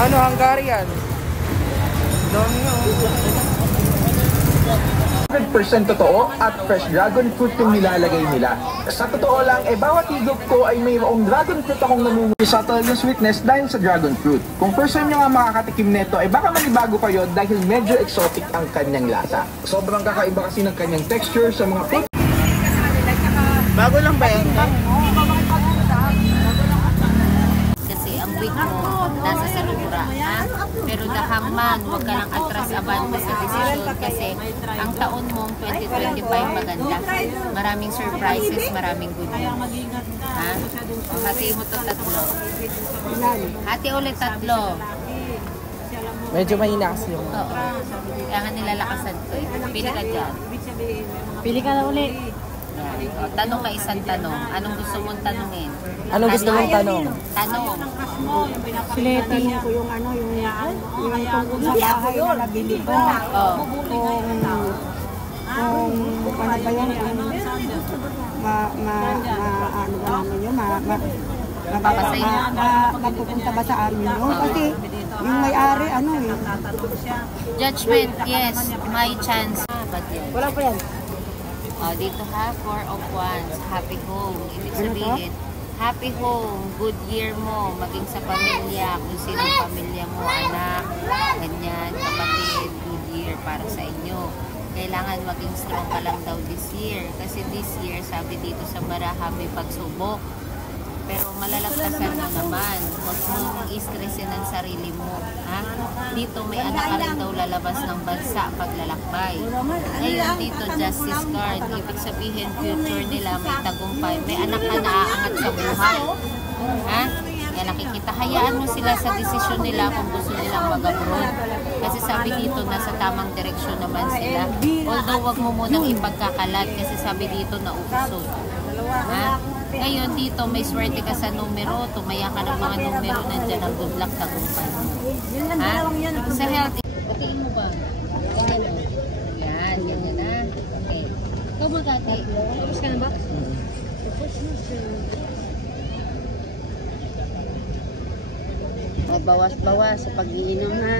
Ano, Hungarian? Dami nga. 100% totoo at fresh dragon fruit yung nilalagay nila. Sa totoo lang, bawat higop ko ay mayroong dragon fruit akong namumuhay sa yung sweetness dahil sa dragon fruit. Kung first time nyo nga makakatikim nito, baka manibago kayo dahil medyo exotic ang kanyang lasa. Sobrang kakaiba kasi ng kanyang texture sa mga fruit. Bago lang ba yan? Kasi ang week mo, nasa salubura, ha? Pero dahangman, huwag ka lang atras abante sa desisyon kasi ang taon mong 2025 maganda. Maraming surprises, maraming good news. Ha? O, hati mo to tatlo. Hati ulit tatlo. Medyo mahina kasi yung... Oo. Kaya nga nilalakasan ko. Pili ka dyan. Pili ka na ulit. O, tanong ka isang tanong. Anong gusto mong tanungin? Anong gusto mong tanong? Tanong. Sileti ko yung ano, yung tungkol sa bahay na nabili ko. Oh. Kung ano ba yan, ano ba namin yun, mapupunta ba sa amin yun? Kasi yung may-ari, ano eh. Judgment, yes. My chance. Wala pa yan. Oh, dito ha, 4 of Wands, happy home. Ibig sabihin, happy home, good year mo, maging sa pamilya, kung sino pamilya mo, anak, ganyan, kapatid, good year para sa inyo. Kailangan maging strong ka lang daw this year. Kasi this year, sabi dito sa Baraha, may pagsubok. Pero malalagpasan mo naman. Huwag mong i-stressin ang sarili mo. Ha? Dito may anak ka rin daw lalabas ng bansa paglalakbay. Ngayon dito, justice card. Ibig sabihin, future nila may tagumpay. May anak ka na aangat sa buhay. Ha? Kaya nakikita, hayaan mo sila sa desisyon nila kung gusto nilang mag-abroad. Kasi sabi dito, nasa tamang direksyon naman sila. Although, wag mo munang ipagkakalat kasi sabi dito, naubusog. Ha? Ngayon dito, may swerte ka sa numero, tumaya ka ng mga numero, nandyan ang good luck, tagumpay mo. Ha? Sa health, okay mo ba? Yan, ganyan na. Okay. Ikaw magkati. Tapos ka na ba? Bawas-bawas sa pag-iinom ha.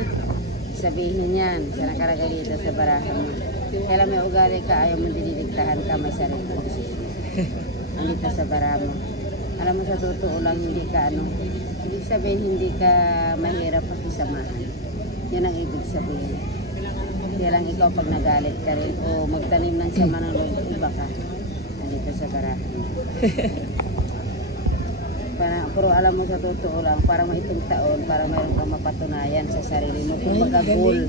Sabihin yan, sa nakalagay dito sa baraha mo. Kailan may ugali ka, ayaw mo diniligtahan ka, may sarili mo. Dito sa baraha mo. Alam mo, sa totoo lang, hindi ka ibig sabihin, hindi ka mahirap pakisamahan. Yan ang ibig sabihin. Kaya lang ikaw pag nagalit ka rin o magtanim ng sama ng loob, iba ka. Dito sa baraha mo. Pero alam mo, sa totoo lang, para itong taon, para mayroon kang mapatunayan sa sarili mo. Kung mag-goal,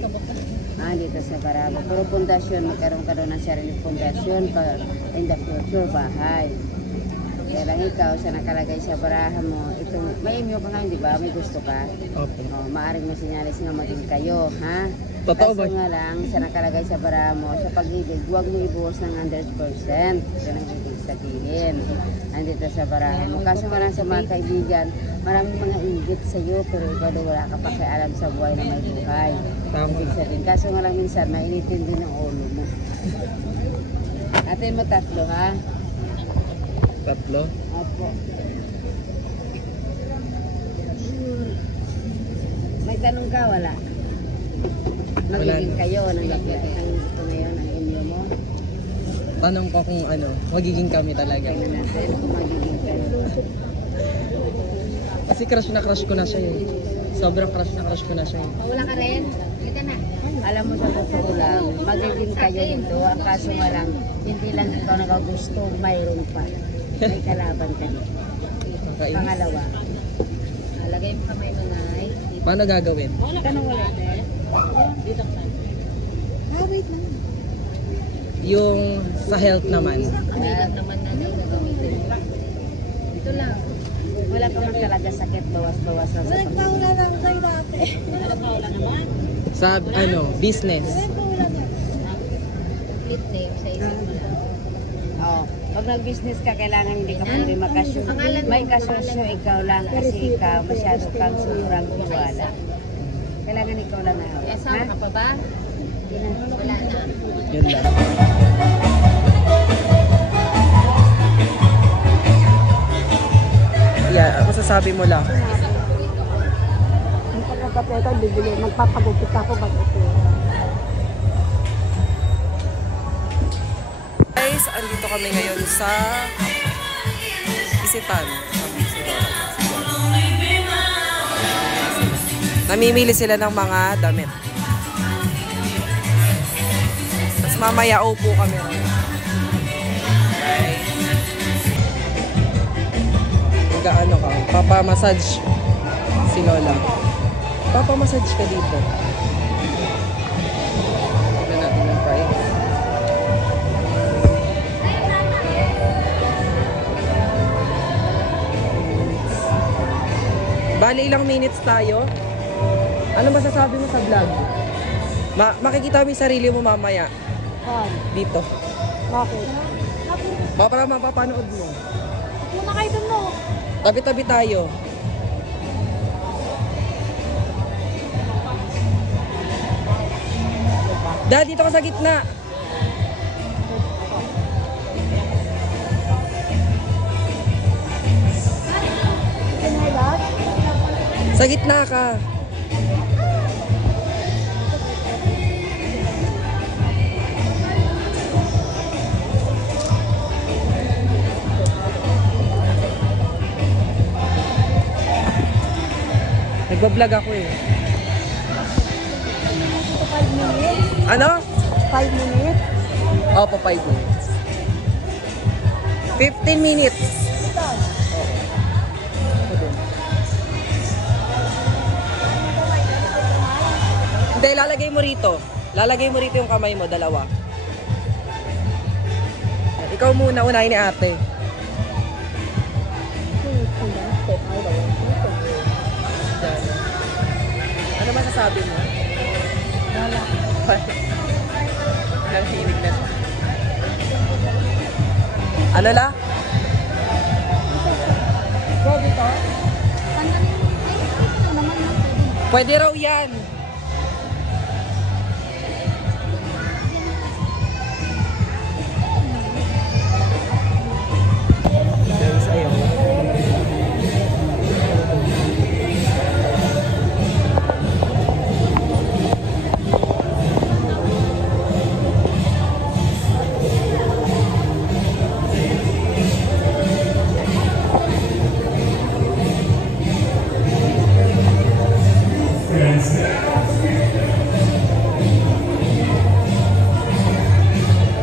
dito sa baraha mo. Pero pundasyon, magkaroon ka doon ng sarili pundasyon in the future, bahay. Kaya lang ikaw, sa nakalagay sa baraha mo, may imyo ka nga, di ba? May gusto ka? Okay. Maaring mo sinyalis nga maging kayo, ha? Totoo ba? Kaso nga lang, sa nakalagay sa baraha mo, sa pag-ibig, huwag mo ibuhos ng 100%. Yan ang ibig sabihin. Andito sa baraha mo. Kaso nga lang sa mga kaibigan, maraming mga inggit sa iyo, pero ikaw daw wala ka pakialam sa buhay na may buhay. Ibig sabihin. Kaso nga lang minsan, mainitin din ang ulo mo. Atin mo tatlo, ha? Tatlo? Opo. May tanong ka, wala? Magiging kayo ng ito ngayon, ang inyo mo? Tanong ko kung magiging kami talaga. Tingnan natin kung magiging kayo. Kasi crush ko na siya eh. Sobrang crush ko na siya eh. wala ka rin? Kita na. Alam mo, sa totoo lang, magiging kayo dito. Ang kaso nga lang, hindi lang ikaw nakagusto, mayroon pa. May kalaban ka dito. Pangalawa. Lagay mo kamay mo, Nay. Paano gagawin? Tanong ulit eh. Dito ka. Wait lang. Yung sa health naman. May lang naman na gagawin. Ito lang. Wala ka man talaga sakit, bawas-bawas lang sa pamilya. lang kayo dati. Wala naman. Sa business. Lit name sa isip mo lang. Oo. Pag nag-business ka, kailangan hindi ka pwede makasyo. May kasosyo, ikaw lang kasi ikaw masyado kang sobrang tiwala. Kailangan ikaw lang na hawak. Kasama ka pa ba? Wala na. Yun lang. Yeah, masasabi mo lang. magkapeta, bibili, magpapagupit ako ba ito. Guys, andito kami ngayon sa Isitan. Namimili sila ng mga damit. Tapos mamaya upo kami. Okay. Ano ka? Papa-massage si Lola. Papa-massage ka dito. Tignan natin yung price. Bali, ilang minutes tayo? Ano masasabi mo sa vlog? Makikita mo yung sarili mo mamaya. Dito. Bakit? Para mapapanood mo. Muna kayo dun mo. Tabi-tabi tayo. Dad, dito ka sa gitna. Sa gitna ka. Nagbablog ako eh. 5 minutes? Ano? 5 minutes? Opo, 5 minutes. 15 minutes. Hindi, lalagay mo rito. Lalagay mo rito yung kamay mo, dalawa. Ikaw muna, unahin ni ate. Ano masasabi mo? Wala. Nanghilig na siya. Ano la? Go dito? Pwede raw yan.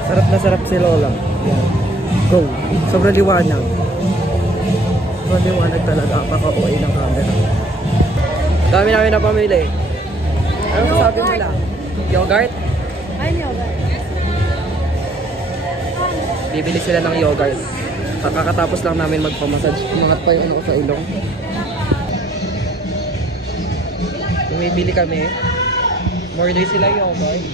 Sarap na sarap si Lola. Yan. Go. Sobrang liwanag. Sobrang liwanag talaga. Kaka-OA ng camera. Dami namin na pamili. Ano sabi mo lang? Yogurt? Ay, yogurt. Bibili sila ng yogurt. Kakatapos lang namin magpamassage. Umangat pa yung ano ko sa ilong. Bumibili kami. Order sila yogurt.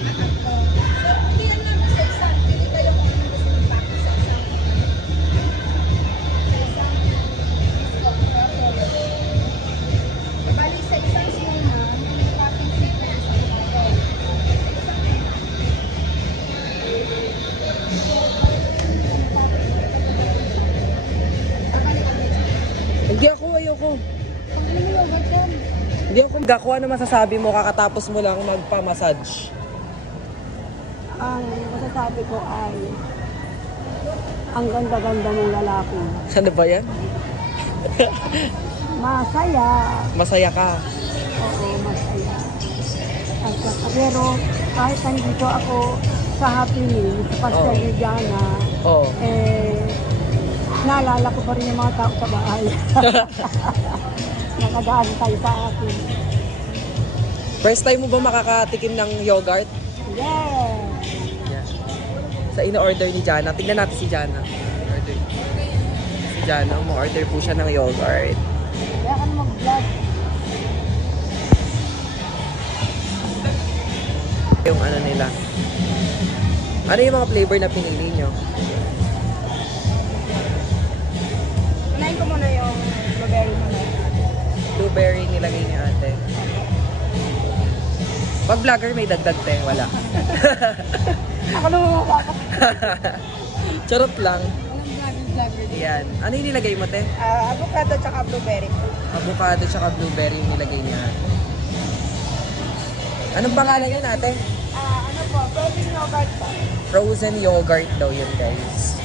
Hindi ako, ayoko. Hindi ako. Gako, ano masasabi mo kakatapos mo lang magpa-massage? Ang masasabi ko ay ang ganda-ganda ng lalaki. Ano ba yan? Masaya. Masaya ka. Oo, masaya. Pero kahit nandito ako sa Happy Meal, sa Pastel ni Jana, Oo. naalala ko pa rin yung mga tao sa bahay. Nakagaan tayo sa akin. First time mo ba makakatikim ng yogurt? Yeah! Yeah. Sa ino-order ni Jana. Tignan natin si Jana. Order. Si Jana, mo-order po siya ng yogurt. Kaya ka na mag-vlog. Yung ano nila. Ano yung mga flavor na pinili nyo? Unahin ko muna yung blueberry muna. Blueberry nilagay ni ate. Pag vlogger may dagdag te, wala. Ako lumumukha ka. Charot lang. Anong vlogger? Yan. Ano yung nilagay mo te? Avocado tsaka blueberry. Avocado tsaka blueberry yung nilagay niya. Anong pangalan yun, ate? Ano po, frozen yogurt po. Frozen yogurt daw yun, guys.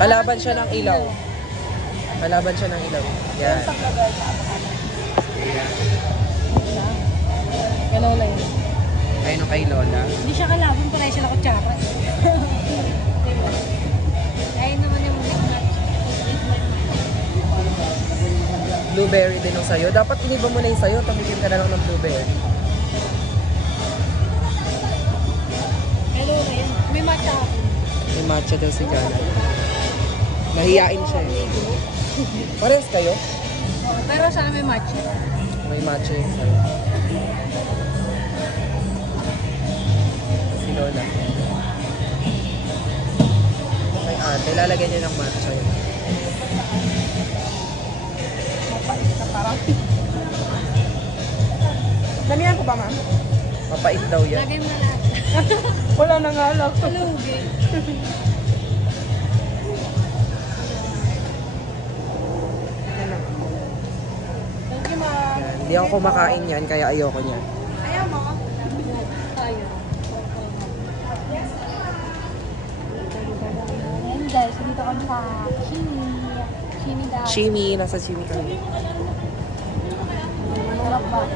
Kalaban siya ng ilaw. Kalaban siya ng ilaw. Yan. Kay Lola yun. Ayun kay Lola. Hindi siya kalaban, pareho siya na kutsara. Ayun naman yung Blueberry din ang sayo. Dapat iniba mo na yung sayo. Tamitin ka na lang ng blueberry. Kay Lola yun. May matcha ako. May matcha daw si Jana. Mahiyain siya eh. Parehas kayo? Oo, pero sana may matcha. May matcha yung sayo. Si Lola. Kay ate, lalagyan niya ng matcha yun. Damihan ko ba, ma'am? Mapait daw yan. Lagay mo na lahat. Wala na nga lang. Palugi. Thank you, ma'am. Yan. Hindi ako kumakain yan, kaya ayoko niyan. Ayaw mo? Tayo. Ayan guys, dito kami sa Chimi. Chimi daw. Chimi, nasa Chimi kami. Malap ba?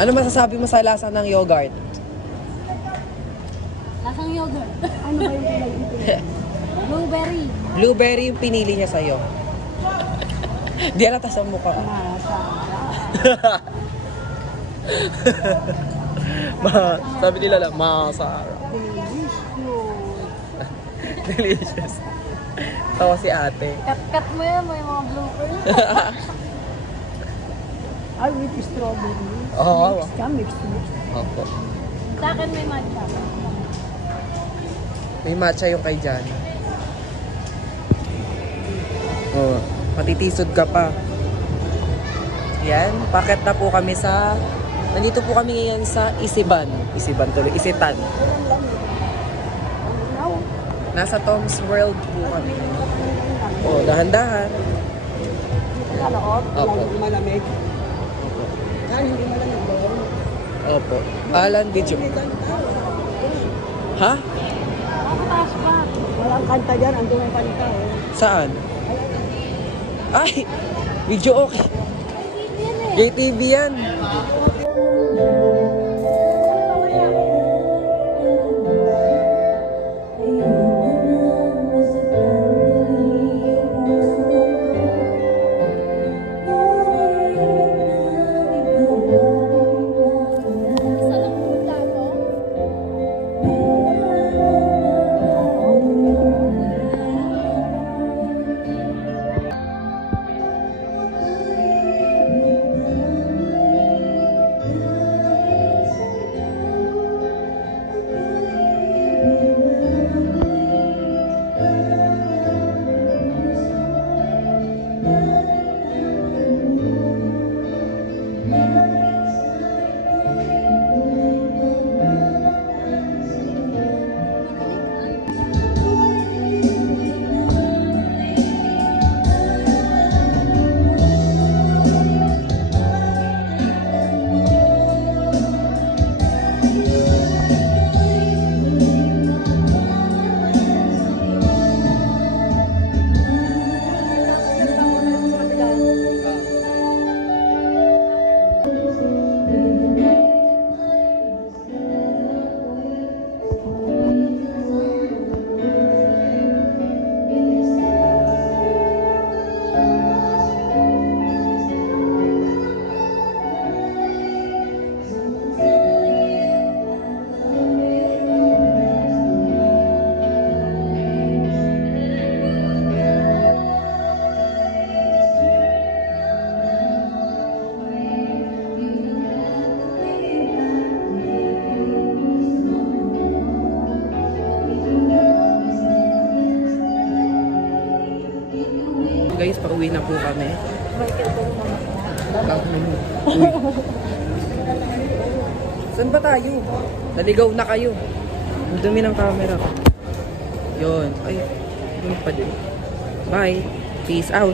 Ano masasabi mo sa lasa ng yogurt? Lasang yogurt. Ano ba yung kulay ito? Blueberry. Blueberry yung pinili niya sa'yo. Di alata sa mukha ko. Sabi nila lang, masarap. Delicious. Tawa si ate. Cut-cut mo yan, may mga bloopers. Ay, with strawberry. Oo. Mix. Opo. Sa akin may matcha. May matcha yung kay Jana. Oh, matitisod ka pa. Yan, paket na po kami sa... Nandito po kami ngayon sa Isiban. Isiban tuloy, Isitan. Nasa Tom's World po kami. Oh, dahan-dahan. Opo. Malamig. Hindi malamig ba yun? Opo. Alan, did you... Ha? Nakataas pa. Walang kanta dyan, andun ang kanta eh. Saan? Ay! Video okay. JTV yan. Guys, pauwi na po kami. Uy. Saan ba tayo? Naligaw na kayo. Ang dumi ng camera ko. Yun. Ay, dumi pa din. Bye. Peace out.